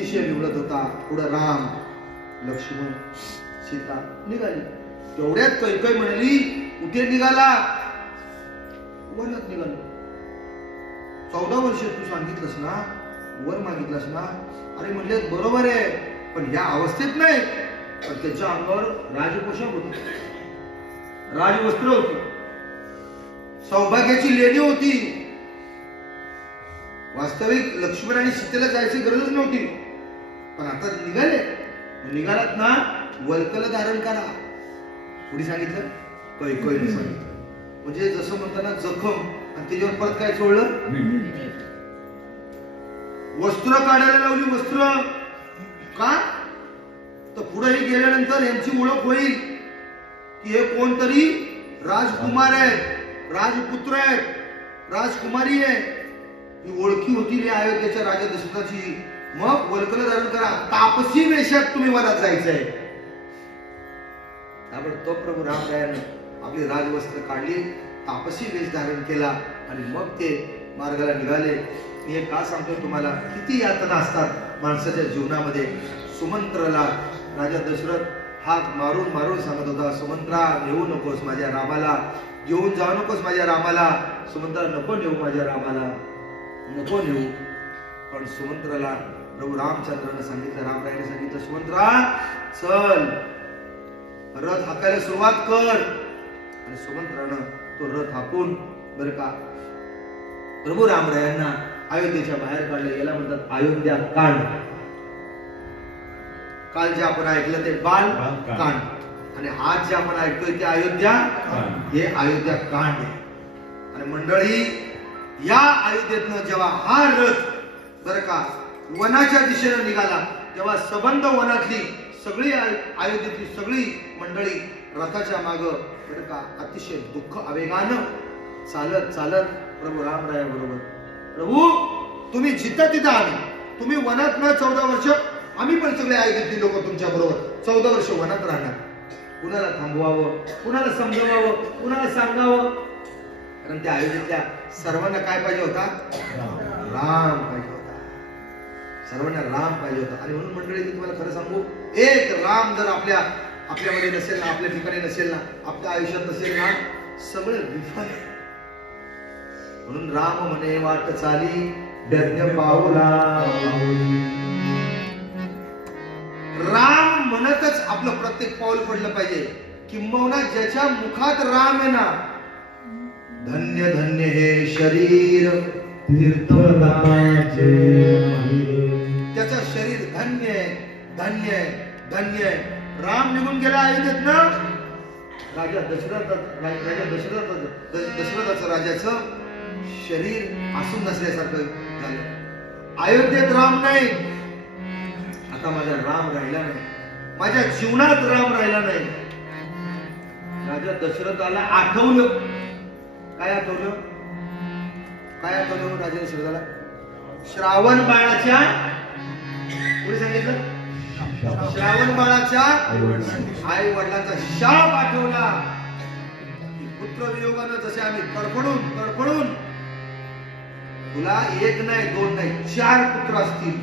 अतिशय निवडत होता. पुढे राम, लक्ष्मण, सीता निघाली. तेवढ्यात कैकई म्हणाली, कुठे निघाला? वनात निघालो. 14 वर्ष तू सांगितलंस ना, वर मागितलंस ना. अरे म्हणले बरोबर आहे, पण या अवस्थेत नाही. पण त्याच्या अंगावर राजपोशाख होती, राजवस्त्र होती, सौभाग्याची लेणी होती. वास्तविक लक्ष्मण आणि सीतेला जायची गरज नव्हती, पण आता निघाले. निघालात ना, वल्कल धारण करा. पुढे सांगितलं, कैकईने सांगितलं. म्हणजे जसं म्हणताना जखम आणि त्याच्यावर परत काय चोळलं? वस्त्र काढायला लावली. वस्त्र का? तर पुढेही गेल्यानंतर यांची ओळख होईल की हे कोणतरी राजकुमार आहेत, राजपुत्र आहेत, राजकुमारी आहे. ही ओळखी होती या अयोध्येच्या राजा दशरथाची. मग वल्कल धारण करा, तापसी वेशात तुम्ही वनात जायचंय. तो प्रभू रामरायाने आपली राजवस्त्र काढली, तापसी वेश धारण केला आणि मग ते मार्गाला निघाले. मी हे का सांगतोय तुम्हाला, किती यातना असतात माणसाच्या जीवनामध्ये. सुमंत्राला राजा दशरथ हात मारून मारून सांगत होता, सुमंत्रा नेऊ नकोस माझ्या रामाला, घेऊन जाऊ नकोस माझ्या रामाला. सुमंत्रा नको नेऊ माझ्या रामाला, नको नेऊ. पण सुमंत्राला प्रभू रामचंद्राने सांगितलं, रामरायाने सांगितलं, सुमंत्रा चल, रथ हाकायला सुरुवात कर. आणि सुमंत्रानं तो रथ हाकून बरं का प्रभू रामरायांना अयोध्येच्या बाहेर काढले. याला म्हणतात अयोध्या कांड. काल जे आपण ऐकलं ते बाल कांड, आणि आज जे आपण ऐकतोय ते अयोध्या, हे अयोध्या कांड आहे. आणि मंडळी, या अयोध्येतनं जेव्हा हा रथ बरं का वनाच्या दिशेने निघाला, तेव्हा सबंध वनातली सगळी अयोध्येतली सगळी मंडळी रथाच्या माग बरं का अतिशय दुःख आवेगानं चालत चालत प्रभू रामराया बरोबर. प्रभू तुम्ही जिथं तिथं आले, तुम्ही वनात ना 14 वर्ष, आम्ही पण सगळे अयोध्येतली लोक तुमच्या बरोबर 14 वर्ष वनात राहणार. कुणाला थांबवावं, कुणाला समजवावं, कुणाला सांगावं? कारण त्या अयोध्येतल्या सर्वांना काय पाहिजे होता? राम पाहिजे होता. सर्वांना राम पाहिजे होता. आणि म्हणून मंडळी मी तुम्हाला खरं सांगू, एक राम जर आपल्यामध्ये नसेल ना, आपल्या ठिकाणी नसेल ना, आपल्या आयुष्यात नसेल ना, सगळं विफल. म्हणून राम म्हणे वाट चाली व्यज्ञ पाऊला. राम म्हणतच आपलं प्रत्येक पाऊल पडलं पाहिजे. किंबहुना ज्याच्या मुखात राम आहे ना, धन्य धन्य हे शरीर तीर्थदाचे, त्याचं शरीर धन्य आहे, धन्य आहे, धन्य आहे. राम निघून गेला अयोध्येत ना, राजा दशरथाचं राजाचं शरीर असून नसल्यासारखं झालं. अयोध्येत राम नाही, आता माझा राम राहिला नाही, माझ्या जीवनात राम राहिला नाही. राजा दशरथाला आठवलं. काय आठवलं? काय आठवलं राजा दशरथाला? श्रावण बाळाच्या, पुढे सांगितलं, श्रावण बाळाच्या आई वडिलांचा शाप आठवला. पुत्र वियोगानं जसे आम्ही तडफडून तुला 1 नाही 2 नाही 4 पुत्र असतील,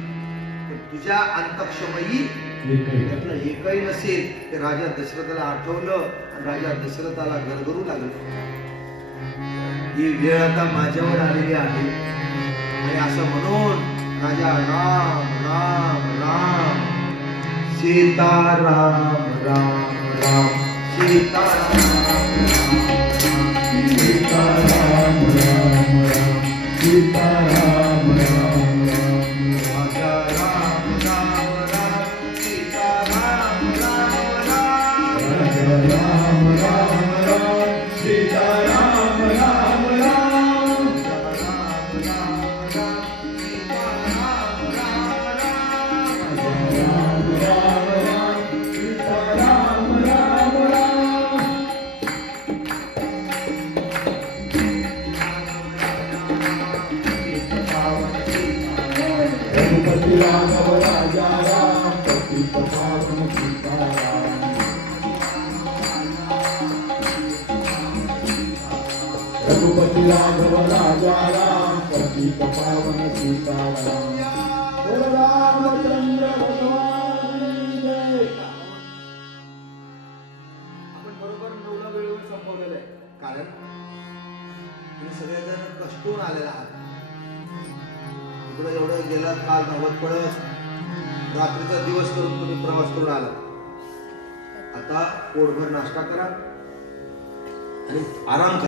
पण तुझ्या अंतक्षमयी त्यातला एकही नसेल. ते राजा दशरथाला आठवलं आणि राजा दशरथाला गरगरू लागलं. ही वेळ आता माझ्यावर आलेली आहे. आणि असं म्हणून राजा राम राम राम सीता राम राम राम सीता राम सीता राम राम राम सीता राम राम राजा राम राम राम सीता राम राम राम राजा राम राम राम सीता राम राम राम राम राम सीता राम राम रघुपति राघव राजा राम पतित पावन सीताराम रघुपति राघव राजा राम पतित पावन सीताराम रामचंद्र दाखवलेलं आहे, कारण तुम्ही सगळेजण कष्टून आलेला आहात. इकडं एवढं गेलं, काल धावत पडत रात्रीचा दिवस करून तुम्ही प्रवास करून आला. आता पोटभर नाश्ता करा आणि आराम करा.